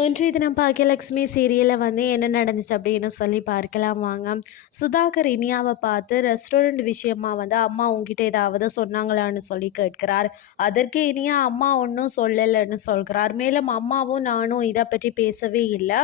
இன்றைய தினம் பாக்கியலட்சுமி சீரியலில் வந்து என்ன நடந்துச்சு அப்படின்னு சொல்லி பார்க்கலாம் வாங்க. சுதாகர் இனியாவை பார்த்து ரெஸ்டாரண்ட் விஷயமா வந்து அம்மா உங்ககிட்ட ஏதாவது சொன்னாங்களான்னு சொல்லி கேட்கிறார். அதற்கு இனியா அம்மா ஒன்றும் சொல்லலைன்னு சொல்கிறார். மேலும் அம்மாவும் நானும் இதை பற்றி பேசவே இல்லை.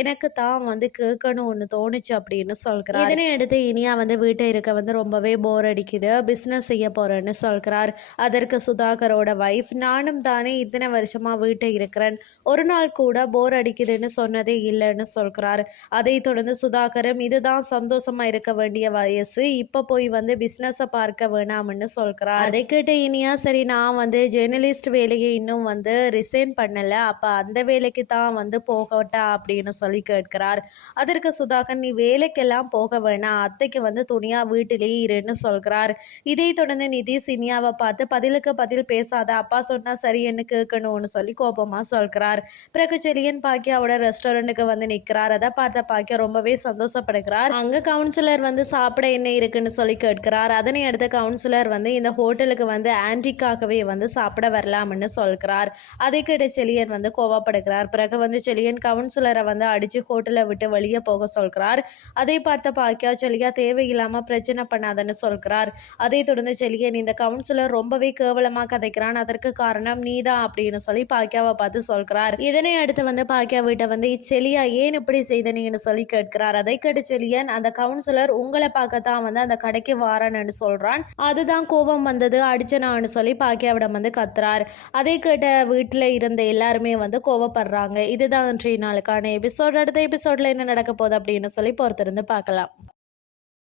எனக்கு தான் வந்து கேட்கணும்னு தோணுச்சு அப்படின்னு சொல்கிறார். இதனை எடுத்து இனியா வந்து வீட்டை இருக்க வந்து ரொம்பவே போர் அடிக்குது. பிஸ்னஸ் செய்ய போகிறேன்னு சொல்கிறார். அதற்கு சுதாகரோட ஒய்ஃப் நானும் தானே இத்தனை வருஷமாக வீட்டை இருக்கிறேன். ஒரு நாள் கூட போர் அடிக்குதுன்னு சொன்னதே இல்லைன்னு சொல்கிறார். அதை தொடர்ந்து சுதாகரும் இதுதான் சந்தோஷமா இருக்க வேண்டிய வயசு. இப்போ போய் வந்து பிஸ்னஸை பார்க்க வேணாம்னு சொல்கிறார். அதை கேட்ட இனியா சரி நான் வந்து ஜேர்னலிஸ்ட் வேலையை இன்னும் வந்து ரிசைன் பண்ணலை. அப்போ அந்த வேலைக்கு தான் வந்து போகட்டா? அப்படின்னு சொல்லி கேட்கிறார். அதற்கு சுதாகர் நீ வேலைக்கெல்லாம் போக வேணாம். அத்தைக்கு வந்து துணியா வீட்டிலேயே இருன்னு சொல்கிறார். இதை தொடர்ந்து நிதிஷ் இனியாவை பார்த்து பதிலுக்கு பதில் பேசாத. அப்பா சொன்னா சரி என்ன கேட்கணும்னு சொல்லி கோபமா சொல்கிறார். பிறகு செலியன் பாக்கியாவோட ரெஸ்டாரண்ட்டுக்கு வந்து நிற்கிறார் அதை பார்த்த பாக்கியா ரொம்பவே சந்தோஷப்படுகிறார். அங்கே கவுன்சிலர் வந்து சாப்பிட என்ன இருக்குன்னு சொல்லி கேட்கிறார். அதனை அடுத்த கவுன்சிலர் வந்து இந்த ஹோட்டலுக்கு வந்து ஆன்டிக்காகவே வந்து சாப்பிட வரலாம்னு சொல்கிறார். அதை கேட்ட செலியன் வந்து கோவப்படுகிறார். பிறகு வந்து செலியன் கவுன்சிலரை வந்து அடித்து ஹோட்டலை விட்டு வெளியே போக சொல்கிறார். அதை பார்த்த பாக்கியா செலியா தேவையில்லாமல் பிரச்சனை பண்ணாதன்னு சொல்கிறார். அதை தொடர்ந்து செலியன் இந்த கவுன்சிலர் ரொம்பவே கேவலமாக கதைக்கிறான். அதற்கு காரணம் நீதான் அப்படின்னு சொல்லி பாக்கியாவை பார்த்து சொல்கிறார். இதனை அடுத்து வந்து பாக்கியா வீட்டை வந்து இச்செலியா ஏன் இப்படி செய்தனீங்கன்னு சொல்லி கேட்கிறார். அதை கேட்டு செலியன் அந்த கவுன்சிலர் உங்களை பார்க்கத்தான் வந்து அந்த கடைக்கு வாரன்னு சொல்றான். அதுதான் கோபம் வந்தது அடிச்சனான்னு சொல்லி பாக்கியாவிடம் வந்து கத்துறார். அதை கேட்ட வீட்டில் இருந்த எல்லாருமே வந்து கோவப்படுறாங்க இதுதான் இன்றைய நாளுக்கான எபிசோட் அடுத்த எபிசோட்ல என்ன நடக்க போகுது அப்படின்னு சொல்லி பொறுத்திருந்து பார்க்கலாம்.